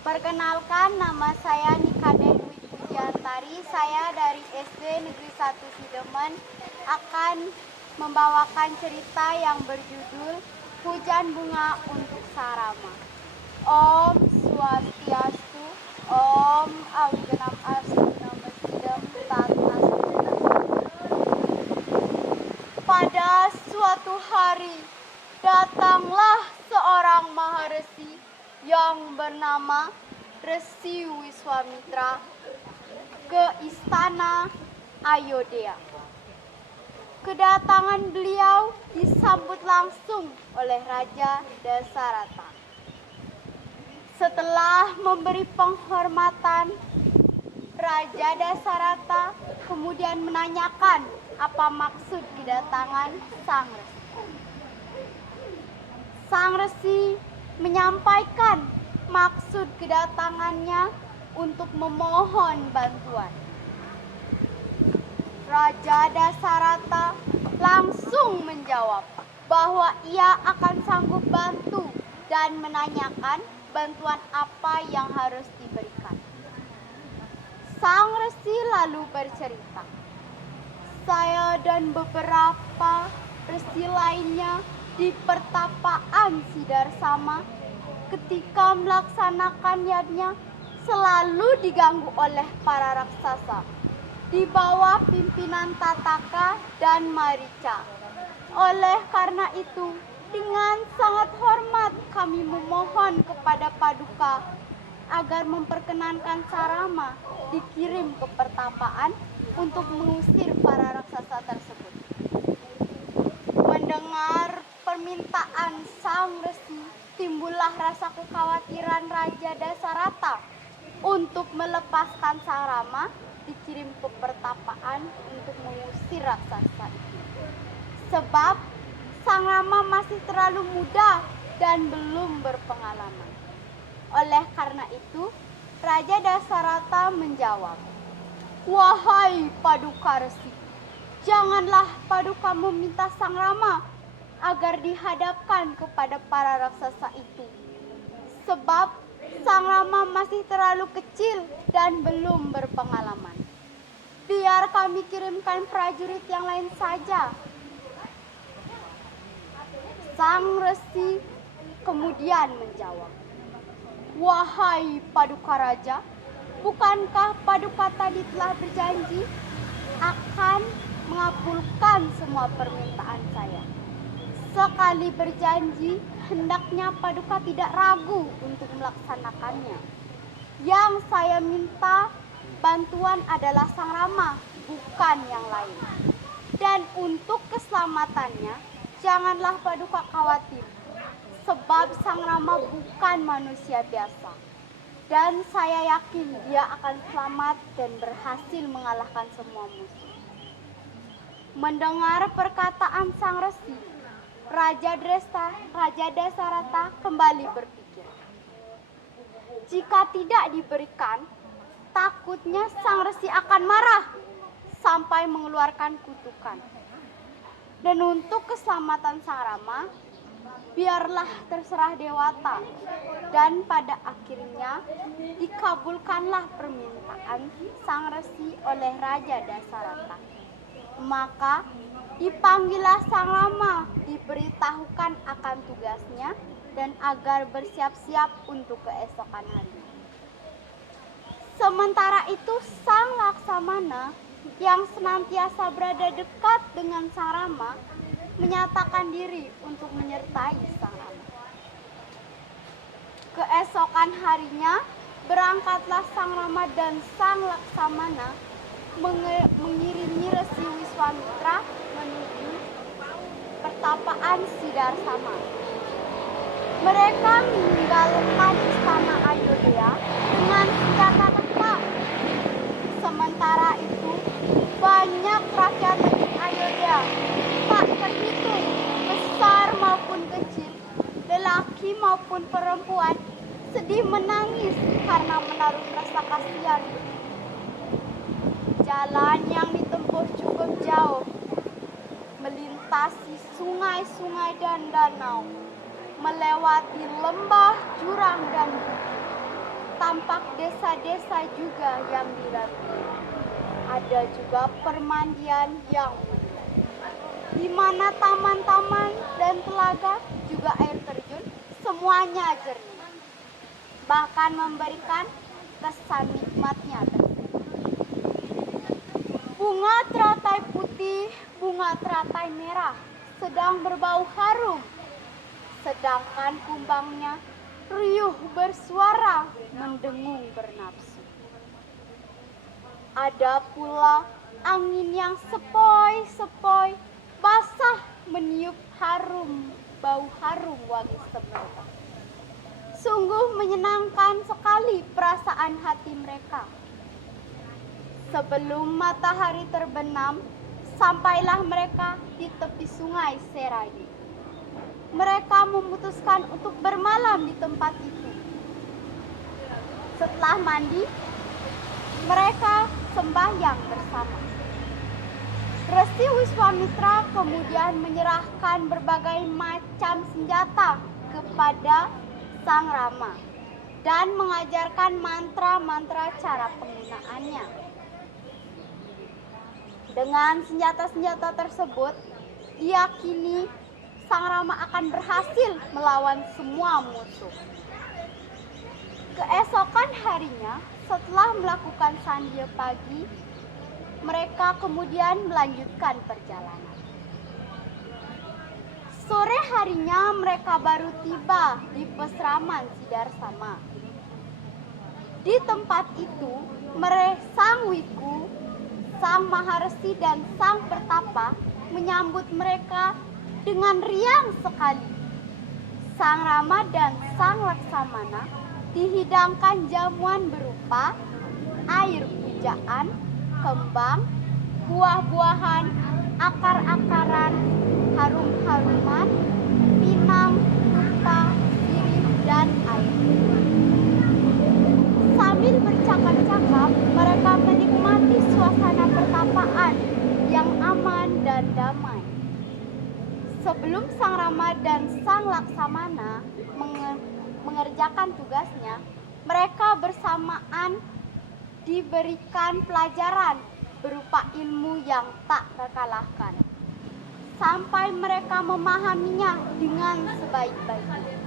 Perkenalkan, nama saya Nika Dewi Pujiantari. Saya dari SD Negeri 1 Sidemen akan membawakan cerita yang berjudul Hujan Bunga untuk Sarama. Om Swastiastu, Om Awinam Astu Nama Sidam Tata. Pada suatu hari, datanglah seorang maharesi yang bernama Resi Wiswamitra ke istana Ayodhya. Kedatangan beliau disambut langsung oleh Raja Dasarata. Setelah memberi penghormatan, Raja Dasarata kemudian menanyakan apa maksud kedatangan sang resi. Sang resi menyampaikan maksud kedatangannya untuk memohon bantuan. Raja Dasarata langsung menjawab bahwa ia akan sanggup bantu dan menanyakan bantuan apa yang harus diberikan. Sang resi lalu bercerita, "Saya dan beberapa resi lainnya di pertapaan Sidarsama ketika melaksanakan yadnya selalu diganggu oleh para raksasa di bawah pimpinan Tataka dan Marica. Oleh karena itu, dengan sangat hormat kami memohon kepada Paduka agar memperkenankan Sarama dikirim ke pertapaan untuk mengusir para raksasa tersebut." Mendengar permintaan sang resi, timbullah rasa kekhawatiran Raja Dasarata untuk melepaskan Sarama dikirim ke pertapaan untuk mengusir raksasa itu. Sebab sang Rama masih terlalu muda dan belum berpengalaman. Oleh karena itu, Raja Dasarata menjawab, "Wahai Paduka Resi, janganlah Paduka meminta sang Rama agar dihadapkan kepada para raksasa itu. Sebab sang Rama masih terlalu kecil dan belum berpengalaman. Biar kami kirimkan prajurit yang lain saja." Sang resi kemudian menjawab, "Wahai Paduka Raja, bukankah Paduka tadi telah berjanji akan mengabulkan semua permintaan saya? Sekali berjanji, hendaknya Paduka tidak ragu untuk melaksanakannya. Yang saya minta bantuan adalah sang Rama, bukan yang lain. Dan untuk keselamatannya, janganlah Paduka khawatir, sebab sang Rama bukan manusia biasa. Dan saya yakin dia akan selamat dan berhasil mengalahkan semua musuh." Mendengar perkataan sang resi, Raja Dasarata kembali berpikir. Jika tidak diberikan, takutnya sang resi akan marah sampai mengeluarkan kutukan. Dan untuk keselamatan sang Rama, biarlah terserah Dewata. Dan pada akhirnya dikabulkanlah permintaan sang resi oleh Raja Dasarata. Maka dipanggillah sang Rama, diberitahukan akan tugasnya dan agar bersiap-siap untuk keesokan hari. Sementara itu sang Laksamana yang senantiasa berada dekat dengan sang Rama menyatakan diri untuk menyertai sang Rama. Keesokan harinya berangkatlah sang Rama dan sang Laksamana mengirimi Resi Wiswamitra menuju pertapaan Sidarsama. Mereka meninggalkan istana Ayodhya dengan senjata lengkap. Sementara itu, banyak rakyat negeri Ayodhya, tak terhitung besar maupun kecil, lelaki maupun perempuan, sedih menangis karena menaruh rasa kasihan. Jalan yang ditempuh cukup jauh, melintasi sungai-sungai dan danau, melewati lembah, jurang, dan bukit. tampak desa-desa juga yang dilalui. Ada juga permandian yang di mana taman-taman dan telaga juga air terjun semuanya jernih, bahkan memberikan kesan nikmatnya tersendiri. Bunga teratai putih, bunga teratai merah sedang berbau harum, sedangkan kumbangnya riuh bersuara mendengung bernafsu. Ada pula angin yang sepoi-sepoi basah meniup bau harum wangi semerbak. Sungguh menyenangkan sekali perasaan hati mereka. Sebelum matahari terbenam, sampailah mereka di tepi sungai Serayu. Mereka memutuskan untuk bermalam di tempat itu. Setelah mandi, mereka sembahyang bersama. Resi Wiswamitra kemudian menyerahkan berbagai macam senjata kepada Sang Rama dan mengajarkan mantra-mantra cara penggunaannya. Dengan senjata-senjata tersebut, diyakini Sang Rama akan berhasil melawan semua musuh. Keesokan harinya, setelah melakukan sandia pagi, mereka kemudian melanjutkan perjalanan. Sore harinya mereka baru tiba di Pesraman Sidarsama. Di tempat itu, Sang Wiku, Sang Maharesi dan Sang Pertapa menyambut mereka dengan riang sekali. Sang Rama dan Sang Laksamana dihidangkan jamuan berupa air pujaan, kembang, buah-buahan, akar-akaran, harum-haruman, pinang, dupa, sirih, dan air. Sambil bercakap-cakap, mereka menikmati suasana pertapaan yang aman dan damai. Sebelum Sang Rama dan Sang Laksamana mengerjakan tugasnya, mereka bersamaan diberikan pelajaran berupa ilmu yang tak terkalahkan, sampai mereka memahaminya dengan sebaik-baiknya.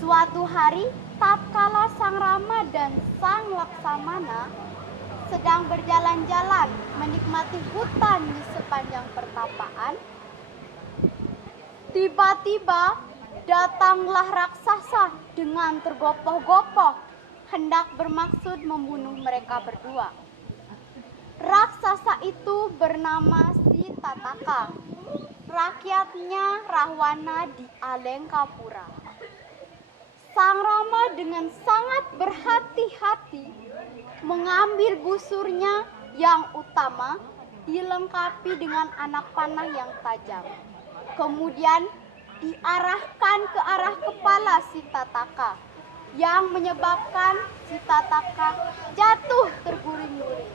Suatu hari, tatkala Sang Rama dan Sang Laksamana sedang berjalan-jalan menikmati hutan di sepanjang pertapaan, tiba-tiba datanglah raksasa dengan tergopoh-gopoh hendak bermaksud membunuh mereka berdua. Raksasa itu bernama Sitataka. Rakyatnya Rahwana di Alengkapura. Sang Rama dengan sangat berhati-hati mengambil busurnya yang utama dilengkapi dengan anak panah yang tajam. Kemudian diarahkan ke arah kepala Sitataka, yang menyebabkan Sitataka jatuh terguling-guling,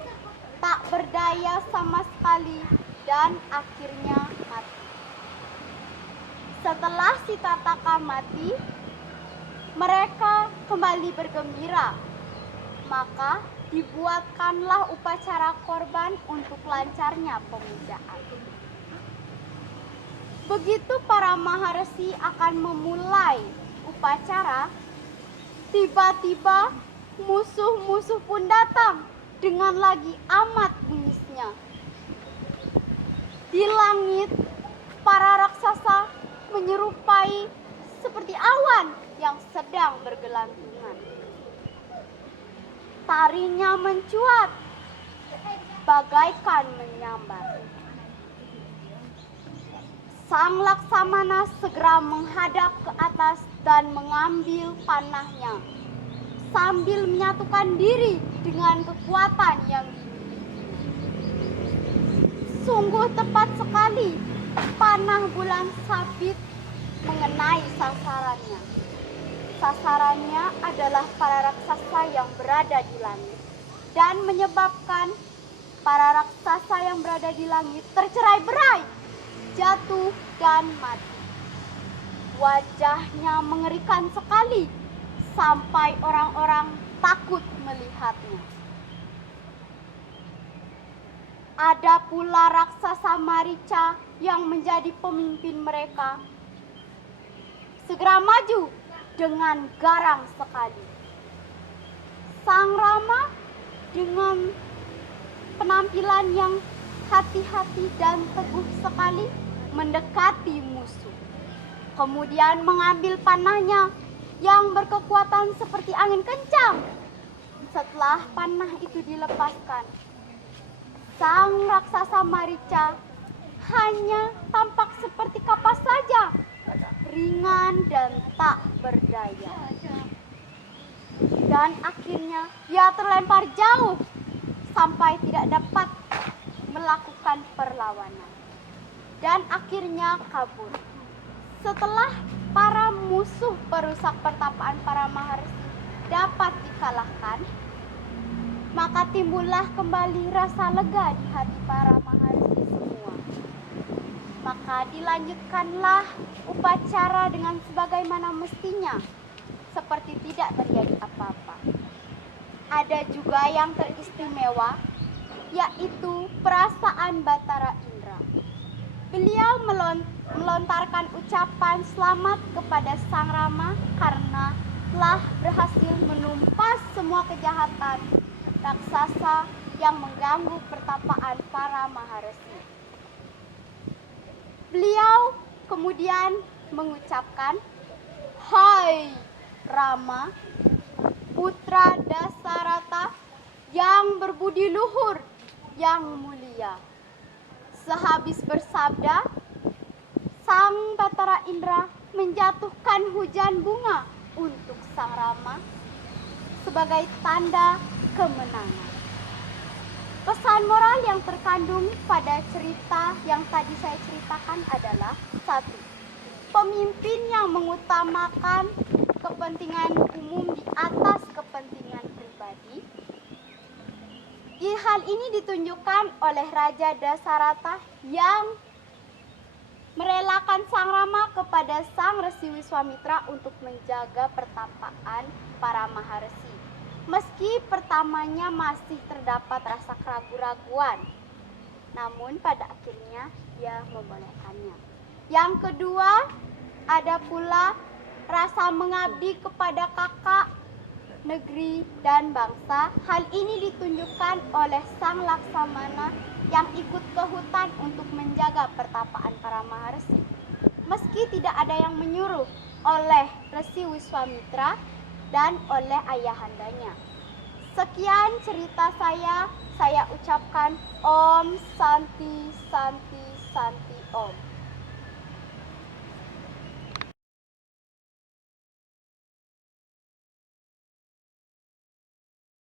tak berdaya sama sekali, dan akhirnya mati. Setelah Sitataka mati, mereka kembali bergembira. Maka dibuatkanlah upacara korban untuk lancarnya pemujaan. Begitu para maharesi akan memulai upacara, tiba-tiba musuh-musuh pun datang dengan lagi amat bengisnya. Di langit, para raksasa menyerupai seperti awan yang sedang bergelantungan. Tarinya mencuat bagaikan menyambar. Sang Laksamana segera menghadap ke atas dan mengambil panahnya sambil menyatukan diri dengan kekuatan yang dimiliki. Sungguh tepat sekali panah bulan sabit mengenai sasarannya. Sasarannya adalah para raksasa yang berada di langit dan menyebabkan para raksasa yang berada di langit tercerai-berai, jatuh dan mati. Wajahnya mengerikan sekali sampai orang-orang takut melihatnya. Ada pula raksasa Marica yang menjadi pemimpin mereka. Segera maju dengan garang sekali. Sang Rama dengan penampilan yang hati-hati dan teguh sekali mendekati musuh. Kemudian mengambil panahnya yang berkekuatan seperti angin kencang. Setelah panah itu dilepaskan, sang raksasa Marica hanya tampak seperti kapas saja, ringan dan tak berdaya. Dan akhirnya ia terlempar jauh sampai tidak dapat melakukan perlawanan. Dan akhirnya kabur. Setelah para musuh perusak pertapaan para Maharsi dapat dikalahkan, maka timbullah kembali rasa lega di hati para Maharsi semua. Maka dilanjutkanlah upacara dengan sebagaimana mestinya, seperti tidak terjadi apa-apa. Ada juga yang teristimewa, yaitu perasaan Batara Indra. Beliau melontarkan ucapan selamat kepada Sang Rama karena telah berhasil menumpas semua kejahatan raksasa yang mengganggu pertapaan para Maharsi. Beliau kemudian mengucapkan, "Hai Rama, putra Dasarata yang berbudi luhur, yang mulia." Sehabis bersabda, Sang Batara Indra menjatuhkan hujan bunga untuk Sang Rama sebagai tanda kemenangan. Pesan moral yang terkandung pada cerita yang tadi saya ceritakan adalah: 1. Pemimpin yang mengutamakan kepentingan umum di atas kepentingan pribadi. Hal ini ditunjukkan oleh Raja Dasarata yang merelakan Sang Rama kepada Sang Resi Wiswamitra untuk menjaga pertapaan para Maharsi. Meski pertamanya masih terdapat rasa keraguan-raguan, namun pada akhirnya dia membolehkannya. Yang kedua, ada pula rasa mengabdi kepada kakak, negeri, dan bangsa. Hal ini ditunjukkan oleh Sang Laksamana yang ikut ke hutan untuk menjaga pertapaan para Maharsi. Meski tidak ada yang menyuruh oleh Resi Wiswamitra dan oleh ayahandanya. Sekian cerita saya ucapkan Om Santi Santi Santi Om.